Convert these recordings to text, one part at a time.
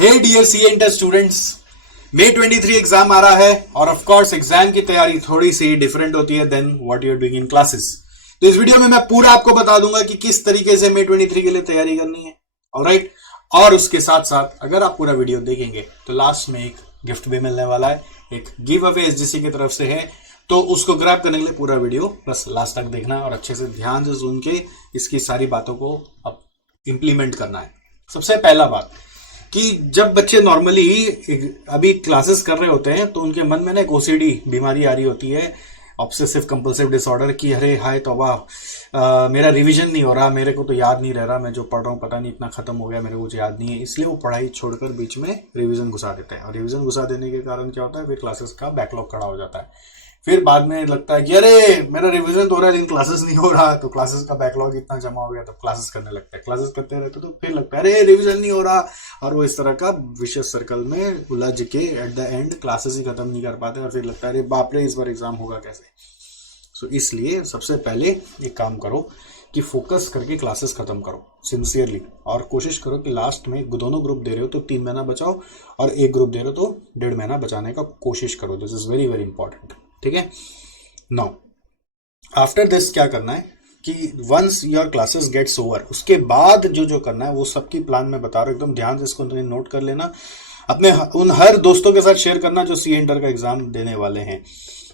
हे dear C inter students, May 23 exam आ रहा है और ऑफ कोर्स एग्जाम की तैयारी थोड़ी सी डिफरेंट होती है then what you are doing in classes. तो इस वीडियो में मैं पूरा आपको बता दूंगा कि किस तरीके से May 23 के लिए तैयारी करनी है। ऑलराइट, और उसके साथ साथ अगर आप पूरा वीडियो देखेंगे तो लास्ट में एक गिफ्ट भी मिलने वाला है, एक गिव अवे एसजीसी की तरफ से है। तो उसको ग्रैब करने के लिए पूरा वीडियो बस लास्ट तक देखना है और अच्छे से ध्यान से सुन के इसकी सारी बातों को अब इंप्लीमेंट करना है। सबसे पहला बात कि जब बच्चे नॉर्मली अभी क्लासेस कर रहे होते हैं तो उनके मन में ना एक ओसीडी बीमारी आ रही होती है, ऑब्सेसिव कंपल्सिव डिसऑर्डर, कि अरे हाय तौबा, मेरा रिवीजन नहीं हो रहा, मेरे को तो याद नहीं रह रहा, मैं जो पढ़ रहा हूँ पता नहीं इतना खत्म हो गया, मेरे को याद नहीं है। इसलिए वो पढ़ाई छोड़कर बीच में रिवीजन घुसा देते हैं और रिवीजन घुसा देने के कारण क्या होता है, फिर क्लासेस का बैकलॉग खड़ा हो जाता है। फिर बाद में लगता है कि अरे मेरा रिवीजन तो हो रहा है लेकिन क्लासेस नहीं हो रहा, तो क्लासेस का बैकलॉग इतना जमा हो गया तो क्लासेस करने लगता है। क्लासेस करते रहते तो फिर लगता है अरे रिवीजन नहीं हो रहा, और वो इस तरह का विशेष सर्कल में उलझ के एट द एंड क्लासेस ही खत्म नहीं कर पाते और फिर लगता है अरे बाप रे इस बार एग्जाम होगा कैसे। सो इसलिए सबसे पहले एक काम करो कि फोकस करके क्लासेस खत्म करो सिंसियरली, और कोशिश करो कि लास्ट में दोनों ग्रुप दे रहे हो तो 3 महीना बचाओ और एक ग्रुप दे रहे हो तो 1.5 महीना बचाने का कोशिश करो। This is very very important. ठीक है, नाउ आफ्टर दिस क्या करना है कि once your classes gets over, उसके बाद जो करना है वो सबकी प्लान में बता रहा हूं, एकदम ध्यान से इसको नोट कर लेना, अपने उन हर दोस्तों के साथ शेयर करना जो सी इंटर का एग्जाम देने वाले हैं।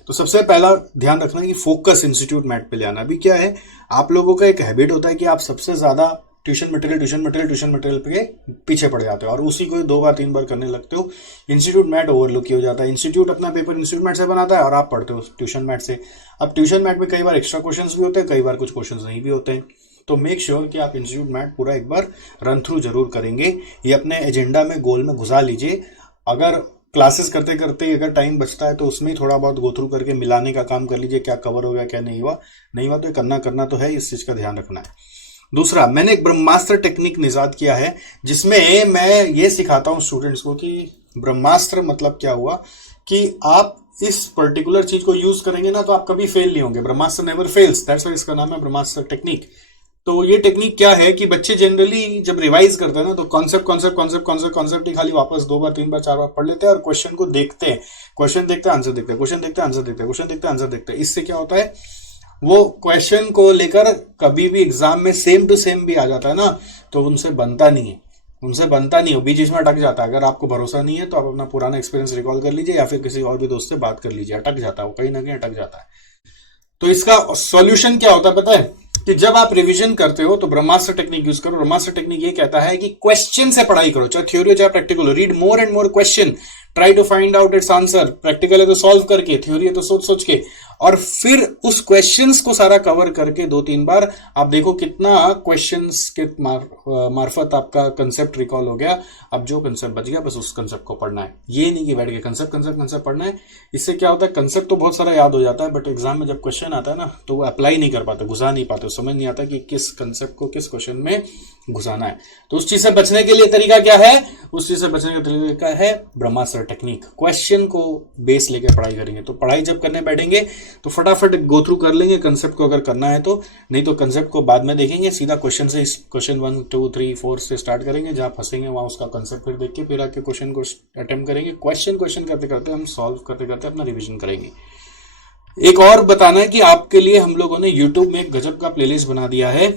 तो सबसे पहला ध्यान रखना है कि फोकस इंस्टीट्यूट मैट पे ले आना। अभी क्या है, आप लोगों का एक हैबिट होता है कि आप सबसे ज्यादा ट्यूशन मटेरियल पे पीछे पड़ जाते हो और उसी को 2 बार 3 बार करने लगते हो। इंस्टीट्यूट मैट ओवरलुक हो जाता है। इंस्टीट्यूट अपना पेपर इंस्टीट्यूट मैट से बनाता है और आप पढ़ते हो ट्यूशन मैट से। अब ट्यूशन मैट में कई बार एक्स्ट्रा क्वेश्चंस भी होते हैं, कई बार कुछ क्वेश्चंस नहीं भी होते हैं। तो मेक श्योर कि आप इंस्टीट्यूट मैट पूरा एक बार रन थ्रू जरूर करेंगे। ये अपने एजेंडा में, गोल में घुसा लीजिए। अगर क्लासेस करते करते अगर टाइम बचता है तो उसमें ही थोड़ा बहुत गो थ्रू करके मिलाने का काम कर लीजिए, क्या कवर हो गया क्या नहीं हुआ तो करना तो है, इस चीज का ध्यान रखना है। दूसरा, मैंने एक ब्रह्मास्त्र टेक्निक निजात किया है जिसमें मैं ये सिखाता हूं स्टूडेंट्स को कि ब्रह्मास्त्र मतलब क्या हुआ, कि आप इस पर्टिकुलर चीज को यूज करेंगे ना तो आप कभी फेल नहीं होंगे। ब्रह्मास्त्र नेवर फेल्स, दैट्स व्हाई इसका नाम है ब्रह्मास्त्र टेक्निक। तो ये टेक्निक क्या है कि बच्चे जनरली जब रिवाइज करते हैं ना तो कॉन्सेप्ट ही खाली वापस 2 बार 3 बार 4 बार पढ़ लेते हैं और क्वेश्चन को देखते हैं, आंसर देखते हैं। इससे क्या होता है, वो क्वेश्चन को लेकर कभी भी एग्जाम में सेम टू सेम भी आ जाता है ना तो उनसे बनता नहीं है, बीच में अटक जाता है। अगर आपको भरोसा नहीं है तो आप अपना पुराना एक्सपीरियंस रिकॉल कर लीजिए या फिर किसी और भी दोस्त से बात कर लीजिए, अटक जाता है वो, कहीं ना कहीं अटक जाता है। तो इसका सॉल्यूशन क्या होता है पता है, कि जब आप रिवीजन करते हो तो ब्रह्मास्त्र टेक्निक यूज करो। ब्रह्मास्त्र टेक्निक ये कहता है कि क्वेश्चन से पढ़ाई करो, चाहे थ्योरी हो चाहे प्रैक्टिकल हो। Read more and more question, try to find out its answer. Practical है तो सॉल्व करके, थ्योरी है तो सोच सोच के, और फिर उस क्वेश्चंस को सारा कवर करके 2-3 बार आप देखो कितना क्वेश्चंस के मार्फत आपका कंसेप्ट रिकॉल हो गया। अब जो कंसेप्ट बच गया बस उस कंसेप्ट को पढ़ना है, ये नहीं कि बैठ के कंसेप्ट पढ़ना है। इससे क्या होता है, कंसेप्ट तो बहुत सारा याद हो जाता है बट एग्जाम में जब क्वेश्चन आता है ना तो वो अप्लाई नहीं कर पाते, घुसा नहीं पाते, समझ नहीं आता कि किस कंसेप्ट को किस क्वेश्चन में घुसाना है। तो उस चीज से बचने के लिए तरीका क्या है, उस चीज से बचने का तरीका है ब्रह्मास्त्र टेक्निक। क्वेश्चन को बेस लेकर पढ़ाई करेंगे तो पढ़ाई जब करने बैठेंगे तो फटाफट गो थ्रू कर लेंगे कंसेप्ट को अगर करना है तो, नहीं तो कंसेप्ट को बाद में देखेंगे, सीधा क्वेश्चन से क्वेश्चन 1 2 3 4 से स्टार्ट करेंगे, जहां फंसेंगे वहां उसका कंसेप्ट फिर देख के फिर आके क्वेश्चन को अटेम्प्ट करेंगे। क्वेश्चन करते करते हम सॉल्व करते करते अपना रिविजन करेंगे। एक और बताना है कि आपके लिए हम लोगों ने यूट्यूब में एक गजब का प्लेलिस्ट बना दिया है,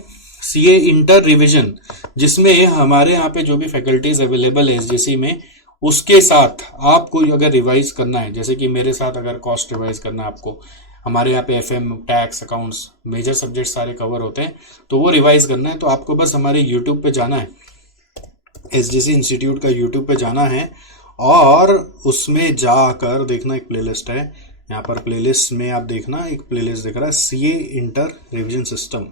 सीए इंटर रिविजन, जिसमें हमारे यहाँ पे जो भी फैकल्टीज अवेलेबल है एसजीसी में, उसके साथ आपको अगर रिवाइज करना है, जैसे कि मेरे साथ अगर कॉस्ट रिवाइज करना है आपको, हमारे यहाँ पे FM, tax, accounts, major subject सारे कवर होते हैं, तो वो रिवाइज करना है तो आपको बस हमारे यूट्यूब पे जाना है, एसजीसी इंस्टीट्यूट का यूट्यूब पे जाना है और उसमें जाकर देखना एक प्लेलिस्ट है, यहाँ पर प्लेलिस्ट में आप देखना एक प्लेलिस्ट दिख रहा है, सीए इंटर रिवीजन सिस्टम।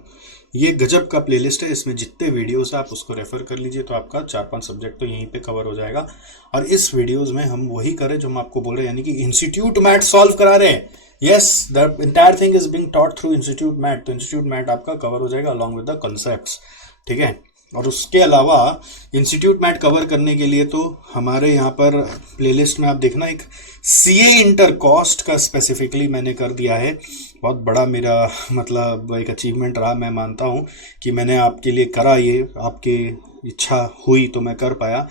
ये गजब का प्लेलिस्ट है, इसमें जितने वीडियोस है आप उसको रेफर कर लीजिए तो आपका 4-5 सब्जेक्ट तो यहीं पे कवर हो जाएगा। और इस वीडियोस में हम वही करें जो हम आपको बोल रहे हैं, यानी कि इंस्टीट्यूट मैट सॉल्व करा रहे हैं। Yes, the entire thing is being taught through institute Matt. तो इंस्टीट्यूट मैट आपका कवर हो जाएगा अलॉन्ग विद द कॉन्सेप्ट्स। ठीक है, और उसके अलावा इंस्टीट्यूट मैट कवर करने के लिए तो हमारे यहाँ पर प्लेलिस्ट में आप देखना एक सीए इंटर कॉस्ट का स्पेसिफिकली मैंने कर दिया है। बहुत बड़ा मेरा मतलब एक अचीवमेंट रहा, मैं मानता हूँ कि मैंने आपके लिए करा, ये आपकी इच्छा हुई तो मैं कर पाया।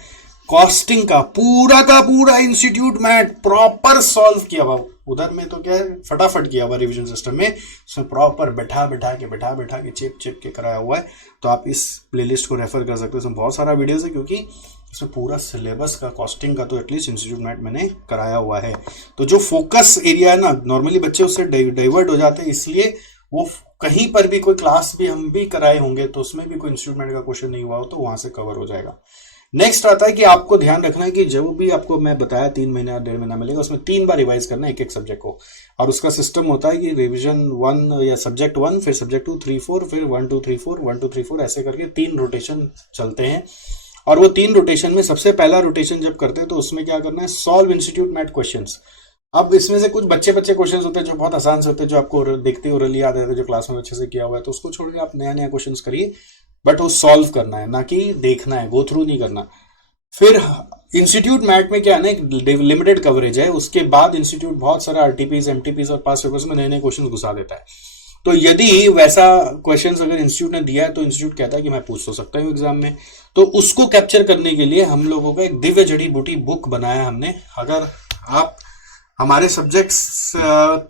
कॉस्टिंग का पूरा इंस्टीट्यूट मैट प्रॉपर सॉल्व किया हुआ। उधर में तो क्या है, फटाफट किया हुआ रिवीजन सिस्टम में, उसमें प्रॉपर बैठा के चिप के कराया हुआ है। तो आप इस प्लेलिस्ट को रेफर कर सकते हो, इसमें बहुत सारा वीडियोस है, क्योंकि इसमें पूरा सिलेबस का कॉस्टिंग का तो एटलीस्ट इंस्टीट्यूट मैट मैंने कराया हुआ है। तो जो फोकस एरिया है ना, नॉर्मली बच्चे उससे डाइवर्ट हो जाते हैं, इसलिए वो कहीं पर भी कोई क्लास भी हम भी कराए होंगे तो उसमें भी कोई इंस्टीट्यूट मैट का क्वेश्चन नहीं हुआ हो तो वहां से कवर हो जाएगा। नेक्स्ट आता है कि आपको ध्यान रखना है कि जो भी आपको मैं बताया 3 महीना 1.5 महीना मिलेगा, उसमें 3 बार रिवाइज करना है एक सब्जेक्ट को। और उसका सिस्टम होता है कि रिवीजन 1 या सब्जेक्ट 1, फिर सब्जेक्ट 2 3 4, फिर 1 2 3 4 1 2 3 4, ऐसे करके 3 रोटेशन चलते हैं। और वो 3 रोटेशन में सबसे पहला रोटेशन जब करते हैं तो उसमें क्या करना है, सॉल्व इंस्टीट्यूट मैट क्वेश्चंस। अब इसमें से कुछ बच्चे क्वेश्चंस होते हैं जो बहुत आसान से होते हैं, जो आपको देखते ओरली याद है, जो क्लास में अच्छे से किया हुआ है, तो उसको छोड़ के आप नया क्वेश्चंस करिए, बट वो सॉल्व करना है, ना कि देखना है, गो थ्रू नहीं करना। फिर इंस्टीट्यूट मैट में क्या है ना, एक लिमिटेड कवरेज है, उसके बाद इंस्टीट्यूट बहुत सारा आरटीपीज एमटीपीज और पास पेपर्स में नए क्वेश्चन घुसा देता है। तो यदि वैसा क्वेश्चन अगर इंस्टीट्यूट ने दिया है तो इंस्टीट्यूट कहता है कि मैं पूछ तो सकता हूँ एग्जाम में, तो उसको कैप्चर करने के लिए हम लोगों का एक दिव्य जड़ी बूटी बुक बनाया हमने। अगर आप हमारे सब्जेक्ट्स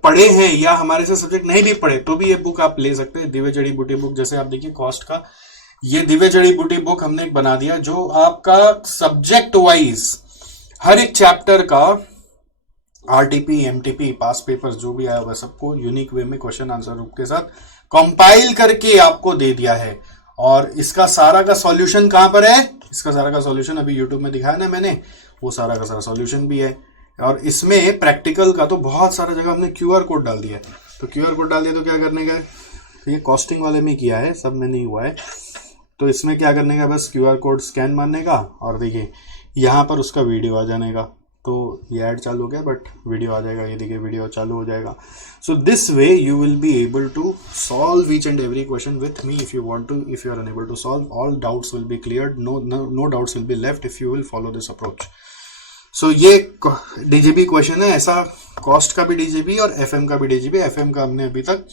पढ़े हैं या हमारे से सब्जेक्ट नहीं भी पढ़े तो भी ये बुक आप ले सकते हैं, दिव्य जड़ी बूटी बुक। जैसे आप देखिए कॉस्ट का ये दिव्य जड़ी बूटी बुक हमने एक बना दिया, जो आपका सब्जेक्ट वाइज हर एक चैप्टर का आरटीपी एमटीपी पास पेपर्स जो भी आया हुआ सबको यूनिक वे में क्वेश्चन आंसर रूप के साथ कंपाइल करके आपको दे दिया है। और इसका सारा का सॉल्यूशन कहां पर है, इसका सारा का सॉल्यूशन अभी यूट्यूब में दिखाया ना मैंने, वो सारा का सारा सॉल्यूशन भी है। और इसमें प्रैक्टिकल का तो बहुत सारा जगह हमने क्यूआर कोड डाल दिया है। तो क्यूआर कोड डाल दिया तो क्या करने का, ये कॉस्टिंग वाले में किया है, सब में नहीं हुआ है। तो इसमें क्या करने का, बस क्यूआर कोड स्कैन मारने का और देखिए यहाँ पर उसका वीडियो आ जाने का। तो ये ऐड चालू हो गया बट वीडियो आ जाएगा, ये देखिए वीडियो चालू हो जाएगा। So this way you will be able to solve each and every question with me if you want to. If you are unable to solve, all doubts will be cleared, no doubts will be left if you will follow this approach. So ये DGB question है, ऐसा cost का भी DGB और FM का भी DGB. FM का हमने अभी तक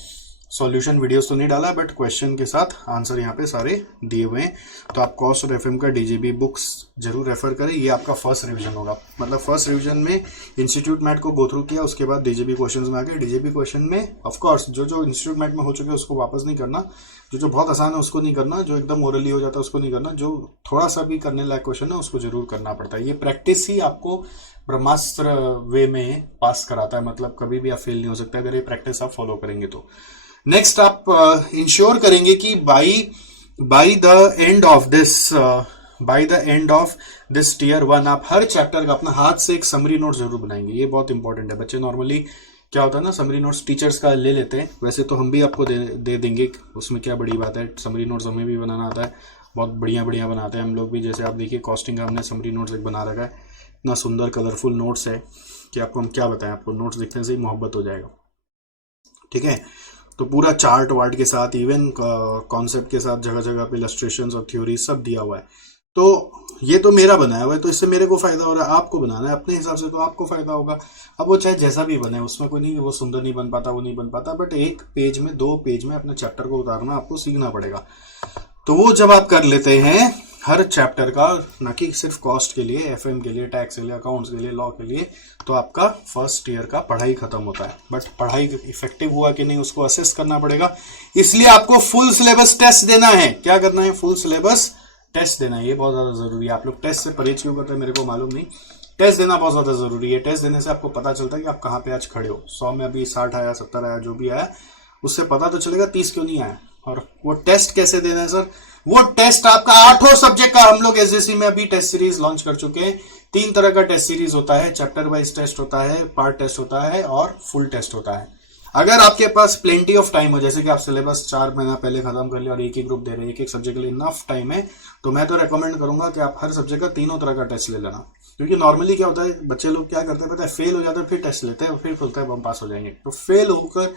सॉल्यूशन वीडियोस तो नहीं डाला, बट क्वेश्चन के साथ आंसर यहाँ पे सारे दिए हुए हैं। तो आप कॉस्ट और एफएम का डीजीबी बुक्स जरूर रेफर करें। ये आपका फर्स्ट रिवीजन होगा, मतलब फर्स्ट रिवीजन में इंस्टीट्यूट मैट को गो थ्रू किया, उसके बाद डीजीबी क्वेश्चंस में आ गए। डीजीबी क्वेश्चन में ऑफ कोर्स जो इंस्टीट्यूट मैट में हो चुके हैं उसको वापस नहीं करना, जो बहुत आसान है उसको नहीं करना, जो एकदम ओरली हो जाता है उसको नहीं करना, जो थोड़ा सा भी करने लायक क्वेश्चन है उसको जरूर करना पड़ता है। ये प्रैक्टिस ही आपको ब्रह्मास्त्र वे में पास कराता है, मतलब कभी भी आप फेल नहीं हो सकते अगर ये प्रैक्टिस आप फॉलो करेंगे तो। नेक्स्ट आप इंश्योर करेंगे कि by the end of this tier 1 आप हर चैप्टर का अपना हाथ से एक समरी नोट जरूर बनाएंगे। ये बहुत इंपॉर्टेंट है। बच्चे नॉर्मली क्या होता है ना, समरी नोट्स टीचर्स का ले लेते हैं, वैसे तो हम भी आपको दे देंगे, उसमें क्या बड़ी बात है। समरी नोट्स हमें भी बनाना आता है, बहुत बढ़िया बनाते हैं हम लोग भी। जैसे आप देखिए कॉस्टिंग का हमने समरी नोट्स एक बना रखा है, इतना सुंदर कलरफुल नोट्स है कि आपको हम क्या बताएं, आपको नोट्स दिखने से ही मोहब्बत हो जाएगा। ठीक है, तो पूरा चार्ट वार्ट के साथ, इवन कॉन्सेप्ट के साथ, जगह जगह पे इलस्ट्रेशंस और थ्योरी सब दिया हुआ है। तो ये तो मेरा बनाया हुआ है, तो इससे मेरे को फायदा हो रहा है, आपको बनाना है अपने हिसाब से तो आपको फायदा होगा। अब वो चाहे जैसा भी बने, उसमें कोई नहीं वो सुंदर नहीं बन पाता, वो नहीं बन पाता, बट 1 पेज में 2 पेज में अपने चैप्टर को उतारना आपको सीखना पड़ेगा। तो वो जब आप कर लेते हैं हर चैप्टर का, ना कि सिर्फ कॉस्ट के लिए, एफएम के लिए, टैक्स के लिए, अकाउंट्स के लिए, लॉ के लिए, तो आपका फर्स्ट ईयर का पढ़ाई खत्म होता है। बट पढ़ाई इफेक्टिव हुआ कि नहीं उसको असेस करना पड़ेगा, इसलिए आपको फुल सिलेबस टेस्ट देना है। क्या करना है, फुल सिलेबस टेस्ट देना है। ये बहुत ज्यादा जरूरी है। आप लोग टेस्ट से परहेज क्यों करते हैं मेरे को मालूम नहीं, टेस्ट देना बहुत ज्यादा जरूरी है। टेस्ट देने से आपको पता चलता है कि आप कहाँ पे आज खड़े हो। 100 में अभी 60 आया, 70 आया, जो भी आया उससे पता तो चलेगा 30 क्यों नहीं आया। और वो टेस्ट कैसे देना है सर, वो टेस्ट आपका 8 सब्जेक्ट का, हम लोग एसजेसी में अभी टेस्ट सीरीज लॉन्च कर चुके हैं। 3 तरह का टेस्ट सीरीज होता है, चैप्टर वाइज टेस्ट होता है, पार्ट टेस्ट होता है और फुल टेस्ट होता है। अगर आपके पास प्लेंटी ऑफ टाइम हो, जैसे कि आप सिलेबस 4 महीना पहले खत्म कर लिया और एक ही ग्रुप दे रहे हैं, एक सब्जेक्ट के लिए इनफ टाइम है, तो मैं तो रेकमेंड करूंगा कि आप हर सब्जेक्ट का 3 तरह का टेस्ट ले लेना। क्योंकि नॉर्मली क्या होता है, बच्चे लोग क्या करते हैं पता है, फेल हो जाते हैं, फिर टेस्ट लेते हैं, फिर खुलता है हम पास हो जाएंगे। तो फेल होकर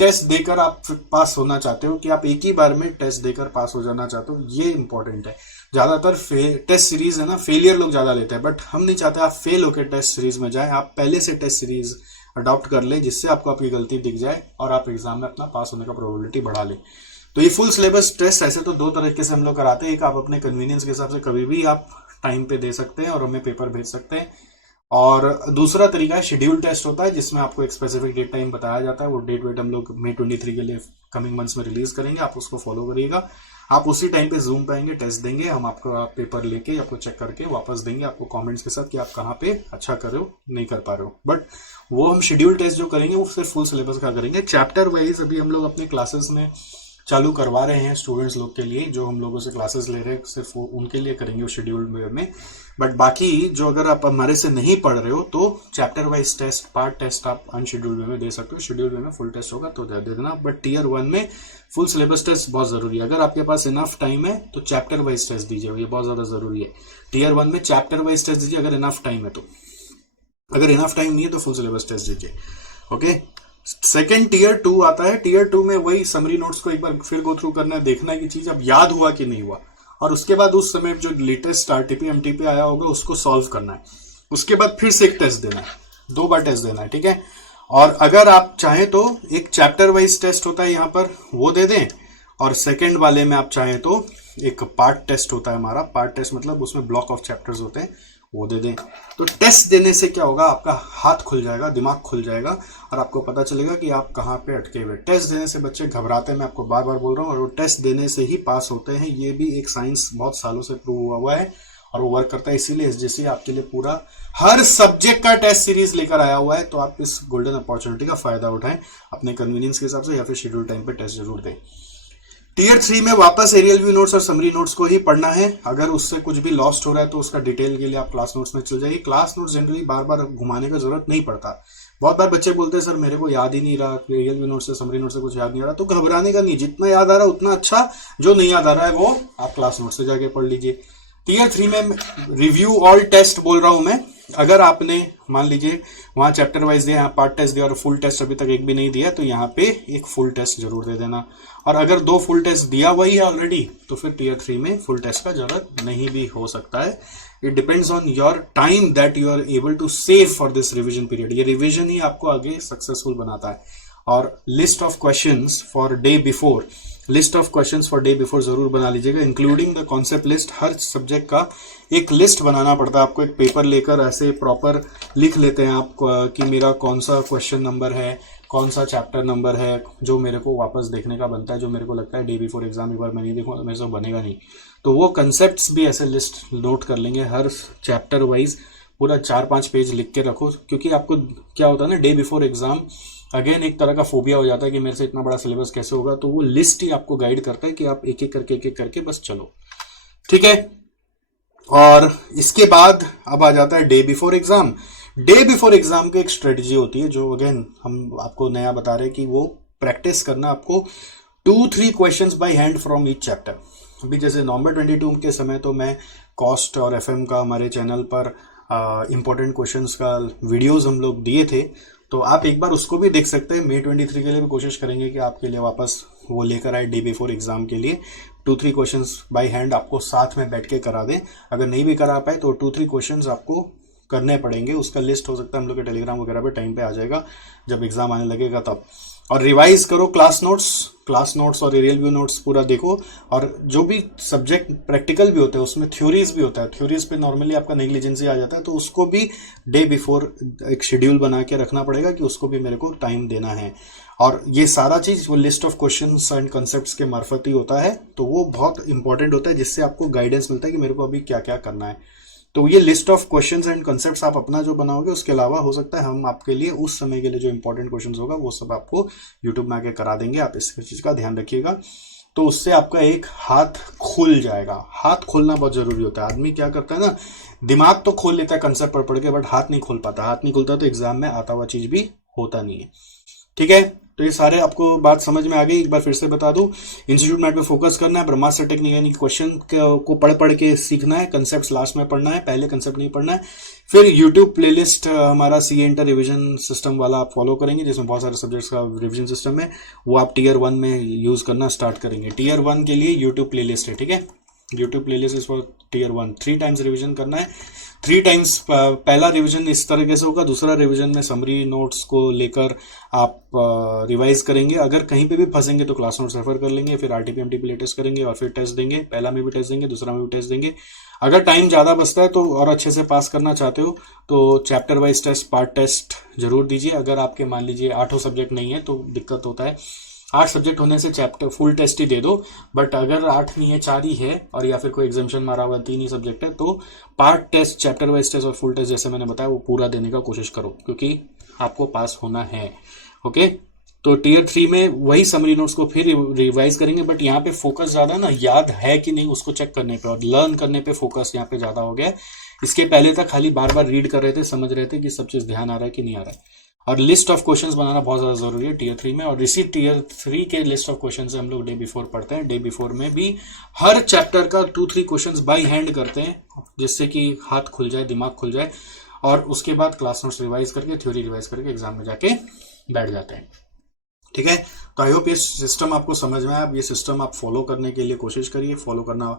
टेस्ट देकर आप पास होना चाहते हो, कि आप एक ही बार में टेस्ट देकर पास हो जाना चाहते हो, ये इंपॉर्टेंट है। ज्यादातर टेस्ट सीरीज है ना, फेलियर लोग ज्यादा लेते हैं, बट हम नहीं चाहते आप फेल होकर टेस्ट सीरीज में जाए। आप पहले से टेस्ट सीरीज अडॉप्ट कर ले, जिससे आपको आपकी गलती दिख जाए और आप एग्जाम में अपना पास होने का प्रोबेबिलिटी बढ़ा ले। तो ये फुल सिलेबस टेस्ट ऐसे तो 2 तरीके से हम लोग कराते हैं। एक आप अपने कन्वीनियंस के हिसाब से कभी भी आप टाइम पे दे सकते हैं और हमें पेपर भेज सकते हैं। और दूसरा तरीका है शेड्यूल टेस्ट होता है, जिसमें आपको एक स्पेसिफिक डेट टाइम बताया जाता है। वो डेट वेट हम लोग May 23 के लिए कमिंग मंथ्स में रिलीज करेंगे, आप उसको फॉलो करिएगा। आप उसी टाइम पे जूम पे आएंगे, टेस्ट देंगे, हम आपका पेपर लेके आपको चेक करके वापस देंगे आपको कमेंट्स के साथ कि आप कहाँ पे अच्छा कर रहे हो, नहीं कर पा रहे हो। बट वो हम शेड्यूल टेस्ट जो करेंगे वो सिर्फ फुल सिलेबस का करेंगे। चैप्टर वाइज अभी हम लोग अपने क्लासेस में चालू करवा रहे हैं स्टूडेंट्स लोग के लिए, जो हम लोगों से क्लासेस ले रहे हैं सिर्फ वो उनके लिए करेंगे वो शेड्यूल वे में। बट बाकी जो अगर आप हमारे से नहीं पढ़ रहे हो तो chapter wise test, part test आप अनशेड्यूल्ड वे में दे सकते हो। शेड्यूल वे में फुल टेस्ट होगा तो दे देना, बट टीयर 1 में फुल सिलेबस टेस्ट बहुत जरूरी है। अगर आपके पास इनफ टाइम है तो चैप्टर वाइज टेस्ट दीजिए, ये बहुत ज्यादा जरूरी है। टीयर 1 में चैप्टर वाइज टेस्ट दीजिए अगर इनफ टाइम है तो, अगर इनफ टाइम नहीं है तो फुल सिलेबस टेस्ट दीजिए। ओके, सेकेंड टीयर 2 आता है। टीयर 2 में वही समरी नोट्स को एक बार फिर गो थ्रू करना है, देखना है कि चीज अब याद हुआ कि नहीं हुआ, और उसके बाद उस समय जो लेटेस्ट आरटीपी एमटीपी आया होगा उसको सॉल्व करना है। उसके बाद फिर से एक टेस्ट देना है, 2 बार टेस्ट देना है, ठीक है। और अगर आप चाहें तो एक चैप्टर वाइज टेस्ट होता है यहाँ पर, वो दे दें, और सेकेंड वाले में आप चाहें तो एक पार्ट टेस्ट होता है हमारा। पार्ट टेस्ट मतलब उसमें ब्लॉक ऑफ चैप्टर्स होते हैं, वो दे दें। तो टेस्ट देने से क्या होगा, आपका हाथ खुल जाएगा, दिमाग खुल जाएगा, और आपको पता चलेगा कि आप कहाँ पे अटके हुए। टेस्ट देने से बच्चे घबराते हैं, मैं आपको बार बार बोल रहा हूँ, और वो टेस्ट देने से ही पास होते हैं। ये भी एक साइंस बहुत सालों से प्रूव हुआ है और वो वर्क करता है। इसीलिए एसजेसी आपके लिए पूरा हर सब्जेक्ट का टेस्ट सीरीज लेकर आया हुआ है। तो आप इस गोल्डन अपॉर्चुनिटी का फायदा उठाएं, अपने कन्वीनियंस के हिसाब से, या फिर शेड्यूल टाइम पे टेस्ट जरूर दें। टीयर 3 में वापस एरियल व्यू नोट्स और समरी नोट्स को ही पढ़ना है। अगर उससे कुछ भी लॉस्ट हो रहा है तो उसका डिटेल के लिए आप क्लास नोट्स में चल जाइए। क्लास नोट्स जनरली बार बार घुमाने का जरूरत नहीं पड़ता। बहुत बार बच्चे बोलते हैं सर मेरे को याद ही नहीं रहा, एरियल व्यू नोट्स से समरी नोट्स से कुछ याद नहीं आ रहा। तो घबराने का नहीं, जितना याद आ रहा है उतना अच्छा, जो नहीं याद आ रहा है वो आप क्लास नोट्स से जाके पढ़ लीजिए। टीयर 3 में रिव्यू ऑल टेस्ट बोल रहा हूं मैं। अगर आपने मान लीजिए वहां चैप्टर वाइज दिया, यहाँ पार्ट टेस्ट दिया और फुल टेस्ट अभी तक एक भी नहीं दिया, तो यहाँ पे एक फुल टेस्ट जरूर दे देना। और अगर 2 फुल टेस्ट दिया वही है ऑलरेडी, तो फिर टीयर 3 में फुल टेस्ट का जरूरत नहीं भी हो सकता है। It depends on your time that you are able to save for this revision period. ये रिविजन ही आपको आगे सक्सेसफुल बनाता है। और list of questions for day before, list of questions for day before जरूर बना लीजिएगा, इंक्लूडिंग द कॉन्सेप्ट लिस्ट। हर सब्जेक्ट का एक लिस्ट बनाना पड़ता है आपको। एक पेपर लेकर ऐसे प्रॉपर लिख लेते हैं आप कि मेरा कौन सा क्वेश्चन नंबर है, कौन सा चैप्टर नंबर है, जो मेरे को वापस देखने का बनता है, जो मेरे को लगता है डे बिफोर एग्जाम एक बार मैं नहीं देखूंगा तो मेरे से बनेगा नहीं। तो वो कंसेप्ट्स भी ऐसे लिस्ट नोट कर लेंगे, हर चैप्टर वाइज पूरा 4-5 पेज लिख के रखो। क्योंकि आपको क्या होता है ना, डे बिफोर एग्जाम अगेन एक तरह का फोबिया हो जाता है कि मेरे से इतना बड़ा सिलेबस कैसे होगा। तो वो लिस्ट ही आपको गाइड करता है कि आप एक एक करके बस चलो, ठीक है। और इसके बाद अब आ जाता है day before exam. Day before exam की एक स्ट्रेटजी होती है जो अगेन हम आपको नया बता रहे हैं कि वो प्रैक्टिस करना आपको 2-3 questions by hand from each chapter. अभी जैसे नवंबर 22 के समय तो मैं कॉस्ट और एफएम का हमारे चैनल पर इंपॉर्टेंट क्वेश्चंस का वीडियोस हम लोग दिए थे, तो आप एक बार उसको भी देख सकते हैं। May 23 के लिए भी कोशिश करेंगे कि आपके लिए वापस वो लेकर आए डे बिफोर एग्जाम के लिए। 2-3 क्वेश्चंस बाय हैंड आपको साथ में बैठ के करा दें। अगर नहीं भी करा पाए तो 2-3 क्वेश्चंस आपको करने पड़ेंगे। उसका लिस्ट हो सकता है हम लोग के टेलीग्राम वगैरह पे टाइम पे आ जाएगा जब एग्जाम आने लगेगा तब। और रिवाइज करो क्लास नोट्स और एरियल व्यू नोट्स पूरा देखो। और जो भी सब्जेक्ट प्रैक्टिकल भी होता है उसमें थ्योरीज भी होता है, थ्योरीज पे नॉर्मली आपका नेग्लिजेंसी आ जाता है, तो उसको भी डे बिफोर एक शेड्यूल बना के रखना पड़ेगा कि उसको भी मेरे को टाइम देना है। और ये सारा चीज वो list of questions and concepts के मार्फत ही होता है, तो वो बहुत इंपॉर्टेंट होता है, जिससे आपको गाइडेंस मिलता है कि मेरे को अभी क्या क्या करना है। तो ये list of questions and concepts आप अपना जो बनाओगे, उसके अलावा हो सकता है हम आपके लिए उस समय के लिए जो इंपॉर्टेंट क्वेश्चंस होगा वो सब आपको यूट्यूब में आके करा देंगे। आप इस चीज का ध्यान रखिएगा, तो उससे आपका एक हाथ खुल जाएगा। हाथ खोलना बहुत जरूरी होता है। आदमी क्या करता है ना, दिमाग तो खोल लेता है कंसेप्ट पढ़ के, बट हाथ नहीं खोल पाता। हाथ नहीं खुलता तो एग्जाम में आता हुआ चीज भी होता नहीं है, ठीक है। तो ये सारे आपको बात समझ में आ गई। एक बार फिर से बता दूं, इंस्टीट्यूट मैट पे फोकस करना है, ब्रह्मास्त्र टेक्निक यानी क्वेश्चन को पढ़ के सीखना है, कंसेप्ट लास्ट में पढ़ना है, पहले कंसेप्ट नहीं पढ़ना है। फिर यूट्यूब प्लेलिस्ट हमारा सीए इंटर रिविजन सिस्टम वाला आप फॉलो करेंगे, जिसमें बहुत सारे सब्जेक्ट्स का रिविजन सिस्टम है, वो आप टीयर 1 में यूज करना स्टार्ट करेंगे। टीयर 1 के लिए यूट्यूब प्लेलिस्ट है, ठीक है। YouTube playlist is for tier 1, 3 times revision करना है। 3 टाइम्स पहला रिवीजन इस तरीके से होगा, दूसरा रिवीजन में समरी नोट्स को लेकर आप रिवाइज करेंगे। अगर कहीं पे भी फंसेंगे तो क्लास नोट्स रेफर कर लेंगे, फिर आरटीपीएम टीपीएल टेस्ट करेंगे और फिर टेस्ट देंगे। पहला में भी टेस्ट देंगे, दूसरा में भी टेस्ट देंगे। अगर टाइम ज़्यादा बचता है तो और अच्छे से पास करना चाहते हो तो chapter wise test, part test जरूर दीजिए। अगर आपके मान लीजिए 8 सब्जेक्ट नहीं है तो दिक्कत होता है, 8 सब्जेक्ट होने से चैप्टर फुल टेस्ट ही दे दो। बट अगर 8 नहीं है, 4 ही है और या फिर कोई एग्जामिशन मारा हुआ 3 ही सब्जेक्ट है तो part test, chapter wise test और फुल टेस्ट जैसे मैंने बताया वो पूरा देने का कोशिश करो, क्योंकि आपको पास होना है। ओके, तो टीयर 3 में वही समरी नोट्स को फिर रिवाइज करेंगे, बट यहाँ पे फोकस ज्यादा ना याद है कि नहीं उसको चेक करने पे और लर्न करने पे फोकस यहाँ पे ज्यादा हो गया है। इसके पहले तक खाली बार बार रीड कर रहे थे, समझ रहे थे कि सब चीज ध्यान आ रहा है कि नहीं आ रहा है। और लिस्ट ऑफ क्वेश्चंस बनाना बहुत ज्यादा जरूरी है टीयर 3 में। और इसी टीयर 3 के लिस्ट ऑफ क्वेश्चन से हम लोग डे बिफोर पढ़ते हैं। डे बिफोर में भी हर चैप्टर का 2-3 क्वेश्चंस बाय हैंड करते हैं, जिससे कि हाथ खुल जाए, दिमाग खुल जाए, और उसके बाद क्लास नोट्स रिवाइज करके, थ्योरी रिवाइज करके एग्जाम में जाके बैठ जाते हैं। ठीक है, तो आई होप ये सिस्टम आपको समझ में आया। ये सिस्टम आप फॉलो करने के लिए कोशिश करिए। फॉलो करना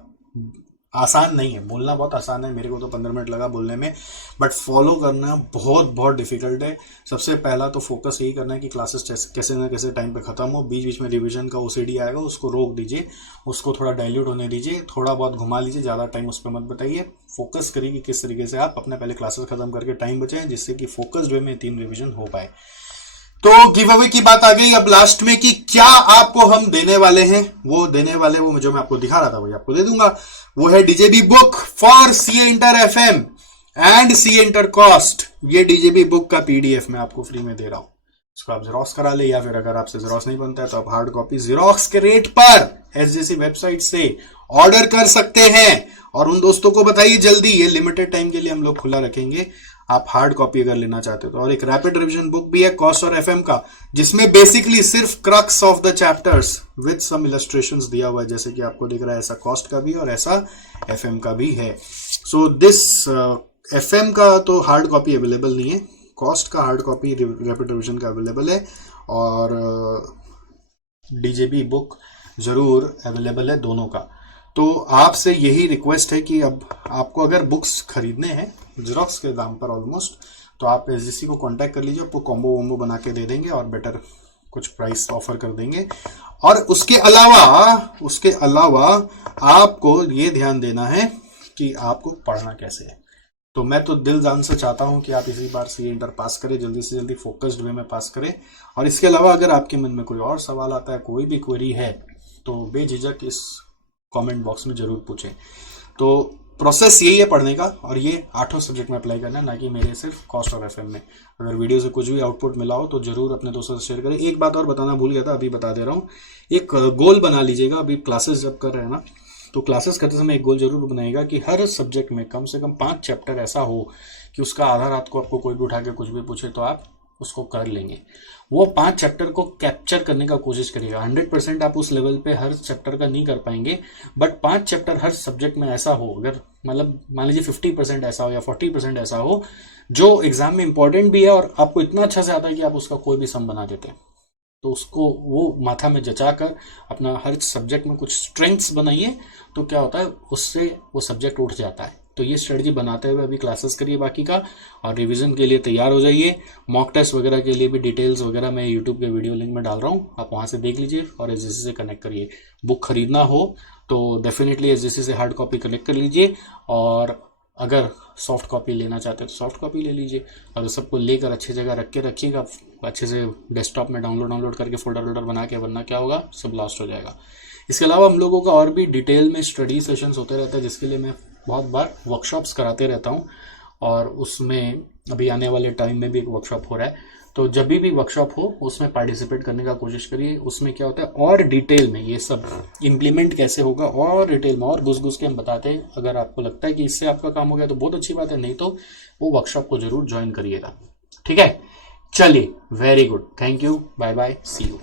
आसान नहीं है, बोलना बहुत आसान है, मेरे को तो 15 मिनट लगा बोलने में, बट फॉलो करना बहुत बहुत डिफिकल्ट है। सबसे पहला तो फोकस यही करना है कि क्लासेस कैसे ना कैसे टाइम पे खत्म हो। बीच बीच में रिवीजन का ओसीडी आएगा, उसको रोक दीजिए, उसको थोड़ा डाइल्यूट होने दीजिए, थोड़ा बहुत घुमा लीजिए, ज़्यादा टाइम उस पर मत बताइए। फोकस करिए कि किस तरीके से आप अपने पहले क्लासेस खत्म करके टाइम बचाएं, जिससे कि फोकस्ड वे में 3 रिविजन हो पाए। तो गिव अवे की बात आ गई अब लास्ट में कि क्या आपको हम देने वाले हैं। वो देने वाले, वो जो मैं आपको दिखा रहा था वही आपको दे दूंगा। वो है DJB book for CA inter FM and CA inter cost. ये डीजेबी बुक का पीडीएफ मैं आपको फ्री में दे रहा हूं। इसको आप जेरोक्स करा ले, या फिर अगर आपसे जेरोक्स नहीं बनता है तो आप हार्ड कॉपी जेरोक्स के रेट पर एसजेसी वेबसाइट से ऑर्डर कर सकते हैं। और उन दोस्तों को बताइए जल्दी, ये लिमिटेड टाइम के लिए हम लोग खुला रखेंगे, आप हार्ड कॉपी अगर लेना चाहते हो तो। और एक रैपिड रिवीजन बुक भी है कॉस्ट और एफएम का, जिसमें बेसिकली सिर्फ crux of the chapters with some illustrations दिया हुआ है, जैसे कि आपको दिख रहा है। ऐसा कॉस्ट का भी और ऐसा एफएम का भी है। सो दिस एफएम का तो हार्ड कॉपी अवेलेबल नहीं है, कॉस्ट का हार्ड कॉपी रैपिड रिवीजन का अवेलेबल है, और डीजेबी बुक जरूर अवेलेबल है, दोनों का। तो आपसे यही रिक्वेस्ट है कि अब आपको अगर बुक्स खरीदने हैं जेरोक्स के दाम पर ऑलमोस्ट, तो आप एसजीसी को कांटेक्ट कर लीजिए, आपको कॉम्बो वोम्बो बना के दे देंगे और बेटर कुछ प्राइस ऑफर कर देंगे। और उसके अलावा आपको ये ध्यान देना है कि आपको पढ़ना कैसे है। तो मैं तो दिल जान से चाहता हूं कि आप इसी बार सीए इंटर पास करें, जल्दी से जल्दी फोकस्ड वे में पास करें। और इसके अलावा अगर आपके मन में कोई और सवाल आता है, कोई भी क्वेरी है, तो बेझिझक इस कमेंट बॉक्स में जरूर पूछें। तो प्रोसेस यही है पढ़ने का, और ये 8 सब्जेक्ट में अप्लाई करना है, ना कि मेरे सिर्फ कॉस्ट और एफएम में। अगर वीडियो से कुछ भी आउटपुट मिला हो तो जरूर अपने दोस्तों से शेयर करें। एक बात और बताना भूल गया था, अभी बता दे रहा हूँ। एक गोल बना लीजिएगा, अभी क्लासेस जब कर रहे हैं ना, तो क्लासेस करते समय एक गोल जरूर बनाएगा कि हर सब्जेक्ट में कम से कम 5 चैप्टर ऐसा हो कि उसका आधा रात को आपको कोई भी उठा के कुछ भी पूछे तो आप उसको कर लेंगे। वो 5 चैप्टर को कैप्चर करने का कोशिश करिएगा। 100% आप उस लेवल पे हर चैप्टर का नहीं कर पाएंगे, बट 5 चैप्टर हर सब्जेक्ट में ऐसा हो, अगर मतलब मान लीजिए 50% ऐसा हो या 40% ऐसा हो जो एग्जाम में इंपॉर्टेंट भी है और आपको इतना अच्छा से आता है कि आप उसका कोई भी सम बना देते हैं, तो उसको वो माथा में जचा कर अपना हर सब्जेक्ट में कुछ स्ट्रेंथ्स बनाइए। तो क्या होता है, उससे वो सब्जेक्ट उठ जाता है। तो ये स्ट्रेटजी बनाते हुए अभी क्लासेस करिए बाकी का, और रिवीजन के लिए तैयार हो जाइए। मॉक टेस्ट वगैरह के लिए भी डिटेल्स वगैरह मैं यूट्यूब के वीडियो लिंक में डाल रहा हूँ, आप वहाँ से देख लीजिए और एसजीसी से कनेक्ट करिए। बुक खरीदना हो तो डेफिनेटली एसजीसी से हार्ड कॉपी कलेक्ट कर लीजिए, और अगर सॉफ्ट कॉपी लेना चाहते हैं तो सॉफ्ट कॉपी ले लीजिए। और सबको लेकर अच्छी जगह रख के रखिएगा, अच्छे से डेस्कटॉप में डाउनलोड करके फोल्डर बना के, वरना क्या होगा, सब लॉस्ट हो जाएगा। इसके अलावा हम लोगों का और भी डिटेल में स्टडी सेशंस होते रहते हैं, जिसके लिए मैं बहुत बार वर्कशॉप्स कराते रहता हूँ, और उसमें अभी आने वाले टाइम में भी एक वर्कशॉप हो रहा है। तो जब भी वर्कशॉप हो उसमें पार्टिसिपेट करने का कोशिश करिए। उसमें क्या होता है, और डिटेल में ये सब इम्प्लीमेंट कैसे होगा, और डिटेल में और घुस के हम बताते हैं। अगर आपको लगता है कि इससे आपका काम हो गया तो बहुत अच्छी बात है, नहीं तो वो वर्कशॉप को जरूर ज्वाइन करिएगा। ठीक है, चलिए, very good, thank you, bye bye, see you.